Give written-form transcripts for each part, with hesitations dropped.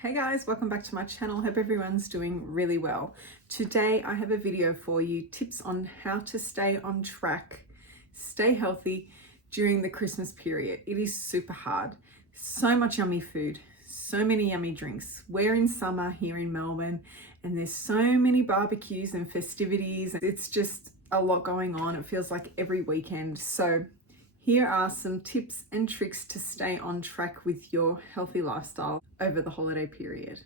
Hey guys, welcome back to my channel. Hope everyone's doing really well. Today I have a video for you, tips on how to stay on track, stay healthy during the Christmas period. It is super hard. So much yummy food, so many yummy drinks. We're in summer here in Melbourne and there's so many barbecues and festivities. It's just a lot going on. It feels like every weekend. So here are some tips and tricks to stay on track with your healthy lifestyle over the holiday period.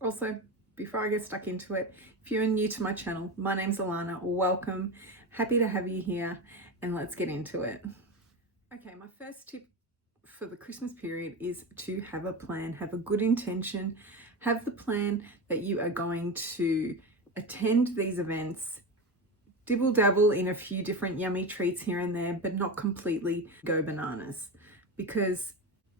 Also, before I get stuck into it, if you're new to my channel, my name's Alana. Welcome. Happy to have you here, and let's get into it. Okay, my first tip for the Christmas period is to have a plan, have a good intention, have the plan that you are going to attend these events, dibble dabble in a few different yummy treats here and there, but not completely go bananas, because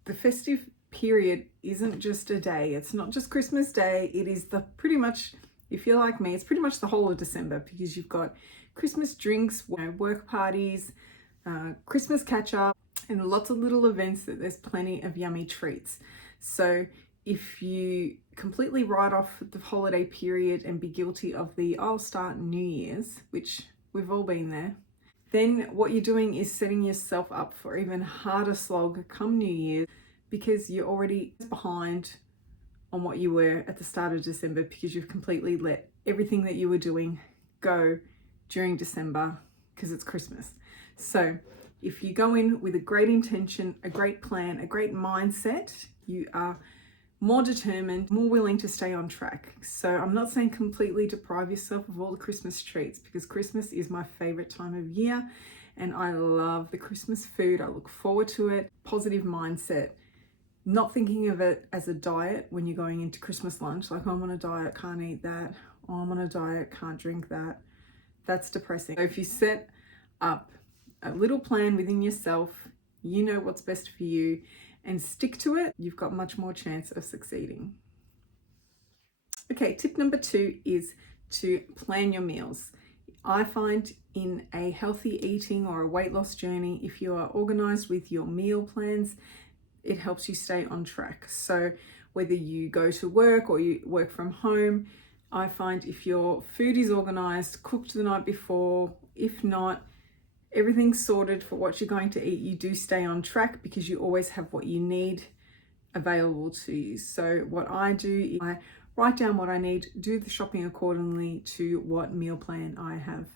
the festive period isn't just a day. It's not just Christmas Day. It is the pretty much, if you're like me, it's pretty much the whole of December, because you've got Christmas drinks, work parties, Christmas catch up, and lots of little events that there's plenty of yummy treats. So if you completely write off the holiday period and be guilty of the I'll start New Year's, which we've all been there, then what you're doing is setting yourself up for even harder slog come New Year, because you're already behind on what you were at the start of December, because you've completely let everything that you were doing go during December because it's Christmas. So if you go in with a great intention, a great plan, a great mindset, you are more determined, more willing to stay on track. So I'm not saying completely deprive yourself of all the Christmas treats, because Christmas is my favorite time of year and I love the Christmas food. I look forward to it. Positive mindset, not thinking of it as a diet when you're going into Christmas lunch, like, oh, I'm on a diet, can't eat that. Oh, I'm on a diet, can't drink that. That's depressing. So if you set up a little plan within yourself, you know what's best for you, and stick to it, you've got much more chance of succeeding. Okay, tip number 2 is to plan your meals. I find in a healthy eating or a weight loss journey, if you are organized with your meal plans, it helps you stay on track. So whether you go to work or you work from home, I find if your food is organized, cooked the night before, if not, everything's sorted for what you're going to eat, you do stay on track because you always have what you need available to you. So what I do is I write down what I need, do the shopping accordingly to what meal plan I have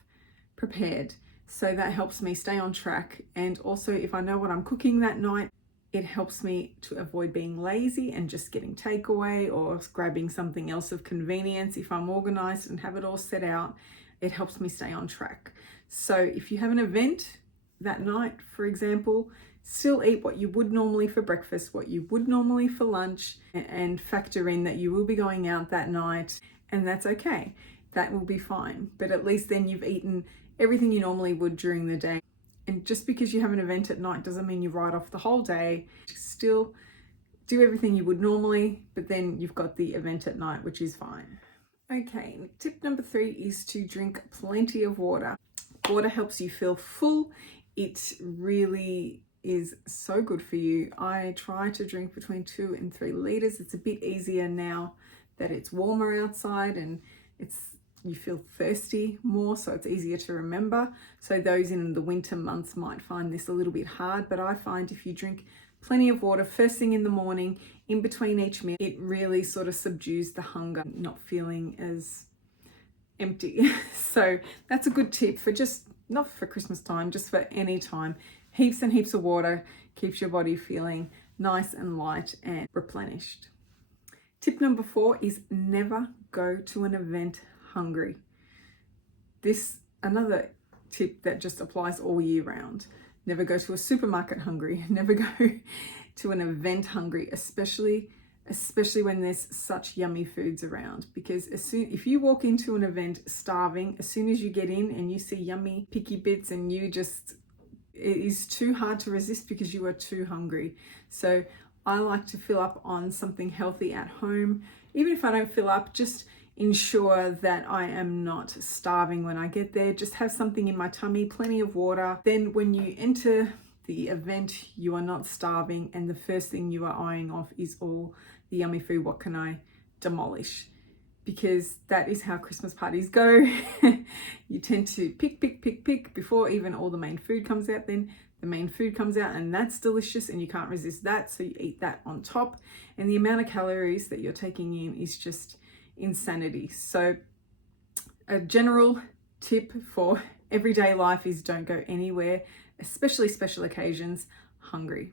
prepared. So that helps me stay on track. And also, if I know what I'm cooking that night, it helps me to avoid being lazy and just getting takeaway or grabbing something else of convenience. If I'm organized and have it all set out, it helps me stay on track. So if you have an event that night, for example, still eat what you would normally for breakfast, what you would normally for lunch, and factor in that you will be going out that night, and that's okay. That will be fine. But at least then you've eaten everything you normally would during the day. And just because you have an event at night doesn't mean you write off the whole day. Still do everything you would normally, but then you've got the event at night, which is fine. Okay, tip number 3 is to drink plenty of water. Water helps you feel full. It really is so good for you. I try to drink between 2 and 3 liters. It's a bit easier now that it's warmer outside and you feel thirsty more, so it's easier to remember. So those in the winter months might find this a little bit hard, but I find if you drink plenty of water first thing in the morning, in between each meal, it really sort of subdues the hunger, not feeling as empty. So that's a good tip for just, not for Christmas time, just for any time. Heaps and heaps of water keeps your body feeling nice and light and replenished. Tip number 4 is never go to an event hungry. This another tip that just applies all year round. Never go to a supermarket hungry. Never go to an event hungry, especially when there's such yummy foods around, because if you walk into an event starving, as soon as you get in and you see yummy picky bits, and it is too hard to resist because you are too hungry. So I like to fill up on something healthy at home. Even if I don't fill up, just ensure that I am not starving when I get there. Just have something in my tummy, plenty of water. Then when you enter the event, you are not starving, and the first thing you are eyeing off is all the yummy food. What can I demolish? Because that is how Christmas parties go. You tend to pick before even all the main food comes out. Then the main food comes out and that's delicious and you can't resist that, so you eat that on top. And the amount of calories that you're taking in is just insanity. So a general tip for everyday life is don't go anywhere, especially special occasions, hungry.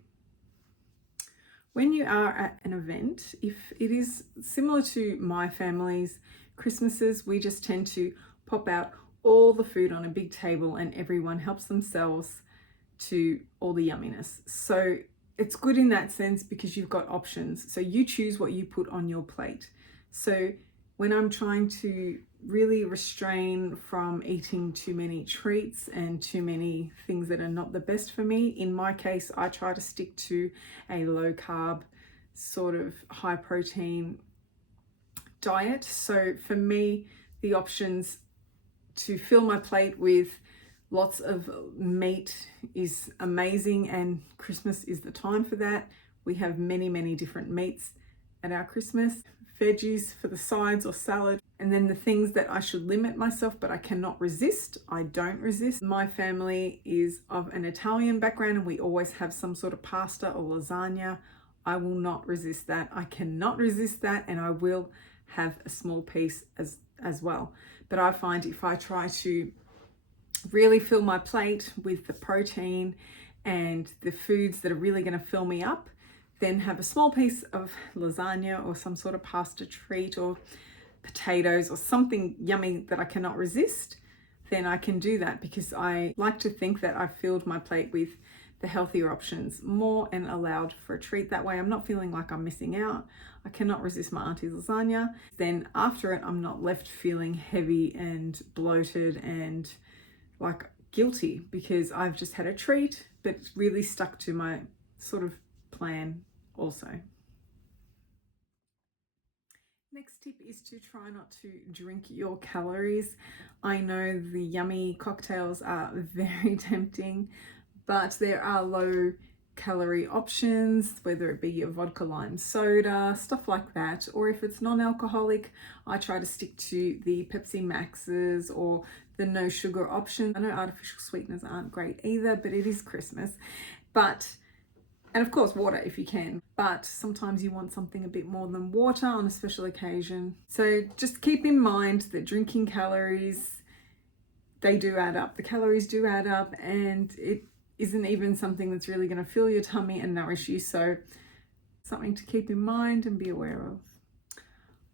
When you are at an event, if it is similar to my family's Christmases, we just tend to pop out all the food on a big table and everyone helps themselves to all the yumminess. So it's good in that sense because you've got options. So you choose what you put on your plate. So when I'm trying to really restrain from eating too many treats and too many things that are not the best for me, in my case, I try to stick to a low carb, sort of high protein diet. So for me, the options to fill my plate with lots of meat is amazing, and Christmas is the time for that. We have many different meats at our Christmas. Veggies for the sides or salad, and then the things that I should limit myself but I cannot resist, I don't resist. My family is of an Italian background and we always have some sort of pasta or lasagna. I will not resist that. I cannot resist that, and I will have a small piece as well. But I find if I try to really fill my plate with the protein and the foods that are really going to fill me up, then have a small piece of lasagna or some sort of pasta treat or potatoes or something yummy that I cannot resist, then I can do that because I like to think that I've filled my plate with the healthier options more and allowed for a treat. That way I'm not feeling like I'm missing out. I cannot resist my auntie's lasagna. Then after it, I'm not left feeling heavy and bloated and like guilty because I've just had a treat, but really stuck to my sort of plan also. Next tip is to try not to drink your calories. I know the yummy cocktails are very tempting, but there are low calorie options, whether it be a vodka lime soda, stuff like that, or if it's non-alcoholic, I try to stick to the Pepsi Maxes or the no sugar option. I know artificial sweeteners aren't great either, but it is Christmas. And of course water if you can, but sometimes you want something a bit more than water on a special occasion. So just keep in mind that drinking calories, they do add up. The calories do add up, and it isn't even something that's really going to fill your tummy and nourish you. So something to keep in mind and be aware of.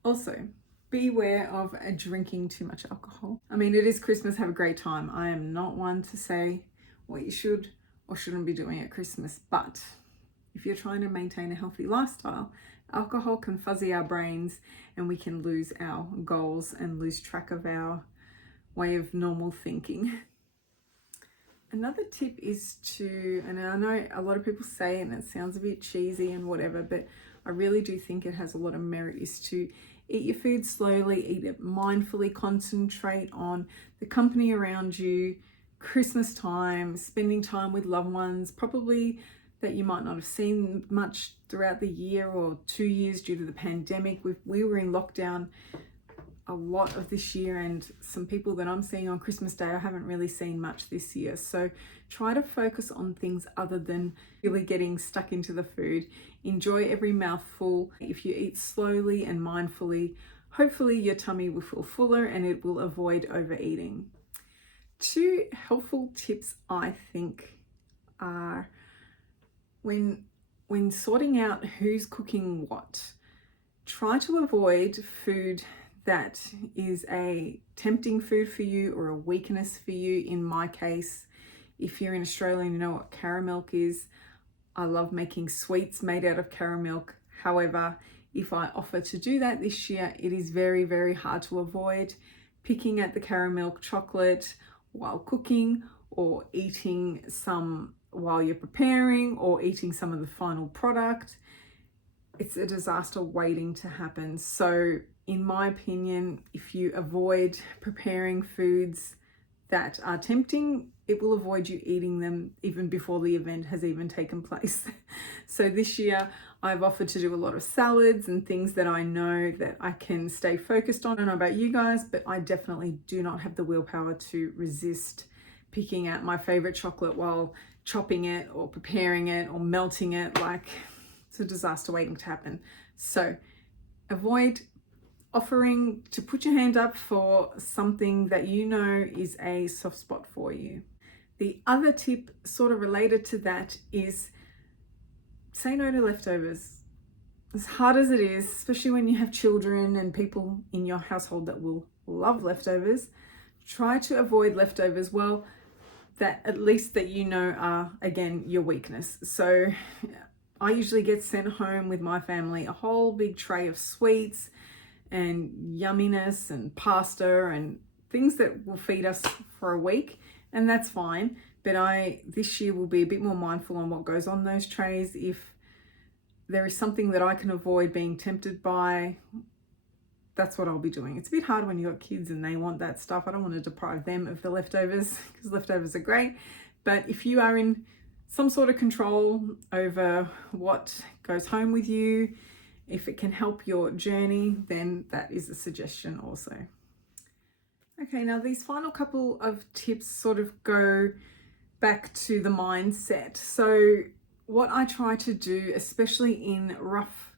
Also, beware of drinking too much alcohol. I mean, it is Christmas, have a great time. I am not one to say what you should or shouldn't be doing at Christmas, but if you're trying to maintain a healthy lifestyle, alcohol can fuzzy our brains and we can lose our goals and lose track of our way of normal thinking. Another tip is to, and I know a lot of people say it and it sounds a bit cheesy and whatever, but I really do think it has a lot of merit, is to eat your food slowly, eat it mindfully, concentrate on the company around you, Christmas time, spending time with loved ones, probably that you might not have seen much throughout the year or 2 years due to the pandemic. We were in lockdown a lot of this year, and some people that I'm seeing on Christmas Day I haven't really seen much this year. So try to focus on things other than really getting stuck into the food. Enjoy every mouthful. If you eat slowly and mindfully, hopefully your tummy will feel fuller and it will avoid overeating. 2 helpful tips I think are when sorting out who's cooking what, try to avoid food that is a tempting food for you or a weakness for you. In my case, if you're in Australia and you know what caramel is, I love making sweets made out of caramel. However, if I offer to do that this year, it is very hard to avoid picking at the caramel chocolate while cooking, or eating some while you're preparing, or eating some of the final product. It's a disaster waiting to happen. So in my opinion, if you avoid preparing foods that are tempting, it will avoid you eating them even before the event has even taken place. So this year I've offered to do a lot of salads and things that I know that I can stay focused on. I don't know about you guys, but I definitely do not have the willpower to resist picking out my favorite chocolate while chopping it or preparing it or melting it. Like, it's a disaster waiting to happen. So avoid offering to put your hand up for something that you know is a soft spot for you. The other tip sort of related to that is say no to leftovers. As hard as it is, especially when you have children and people in your household that will love leftovers, try to avoid leftovers. Well, that at least that you know are, again, your weakness. So I usually get sent home with my family a whole big tray of sweets and yumminess and pasta and things that will feed us for a week, and that's fine. But this year will be a bit more mindful on what goes on those trays. If there is something that I can avoid being tempted by, that's what I'll be doing. It's a bit hard when you've got kids and they want that stuff. I don't want to deprive them of the leftovers because leftovers are great. But if you are in some sort of control over what goes home with you, if it can help your journey, then that is a suggestion also. Okay, now these final couple of tips sort of go back to the mindset. So what I try to do, especially in rough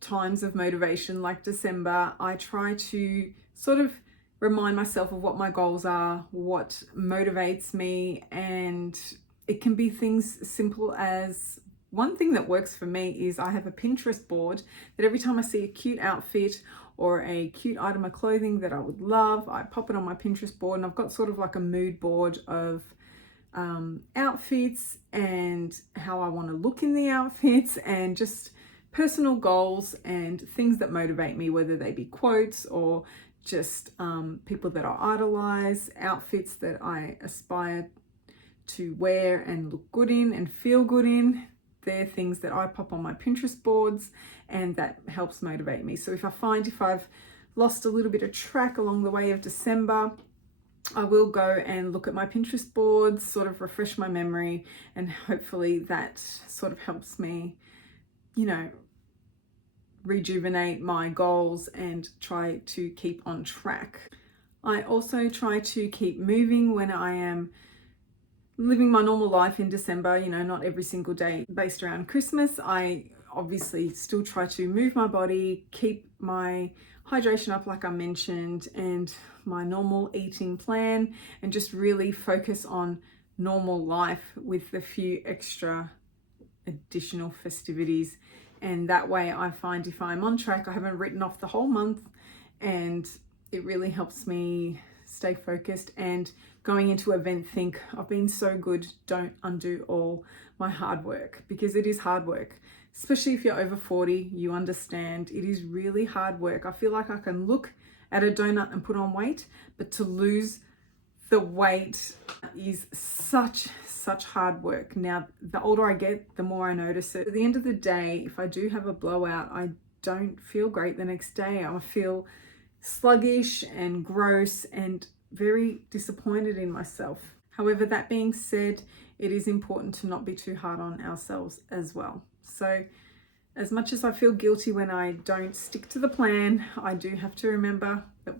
times of motivation like December, I try to sort of remind myself of what my goals are, what motivates me, and it can be things simple as, one thing that works for me is I have a Pinterest board that every time I see a cute outfit or a cute item of clothing that I would love, I pop it on my Pinterest board, and I've got sort of like a mood board of outfits and how I want to look in the outfits and just personal goals and things that motivate me, whether they be quotes or just people that I idolize, outfits that I aspire to wear and look good in and feel good in. They're things that I pop on my Pinterest boards, and that helps motivate me. So if I've lost a little bit of track along the way of December, I will go and look at my Pinterest boards, sort of refresh my memory, and hopefully that sort of helps me, rejuvenate my goals and try to keep on track. I also try to keep moving when I am living my normal life in December, not every single day based around Christmas. I obviously still try to move my body, keep my hydration up like I mentioned, and my normal eating plan, and just really focus on normal life with a few extra additional festivities. And that way I find if I'm on track, I haven't written off the whole month, and it really helps me stay focused and going into event think, I've been so good, don't undo all my hard work, because it is hard work. Especially if you're over 40, you understand it is really hard work. I feel like I can look at a donut and put on weight, but to lose the weight is such hard work. Now, the older I get, the more I notice it. At the end of the day, if I do have a blowout, I don't feel great the next day. I feel sluggish and gross and very disappointed in myself. However, that being said, it is important to not be too hard on ourselves as well. So as much as I feel guilty when I don't stick to the plan, I do have to remember that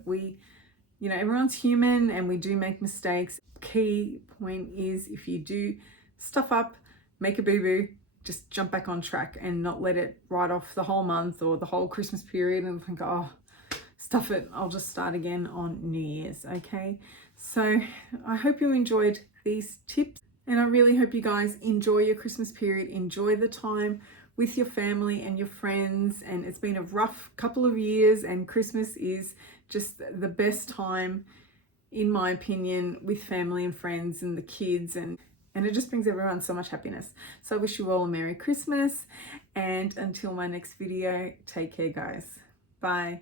everyone's human and we do make mistakes. Key point is, if you do stuff up, make a boo-boo, just jump back on track and not let it write off the whole month or the whole Christmas period and think, oh, stuff it, I'll just start again on New Year's. Okay, so I hope you enjoyed these tips, and I really hope you guys enjoy your Christmas period, enjoy the time with your family and your friends. And it's been a rough couple of years, and Christmas is just the best time, in my opinion, with family and friends and the kids, and it just brings everyone so much happiness. So I wish you all a Merry Christmas, and until my next video, take care guys. Bye.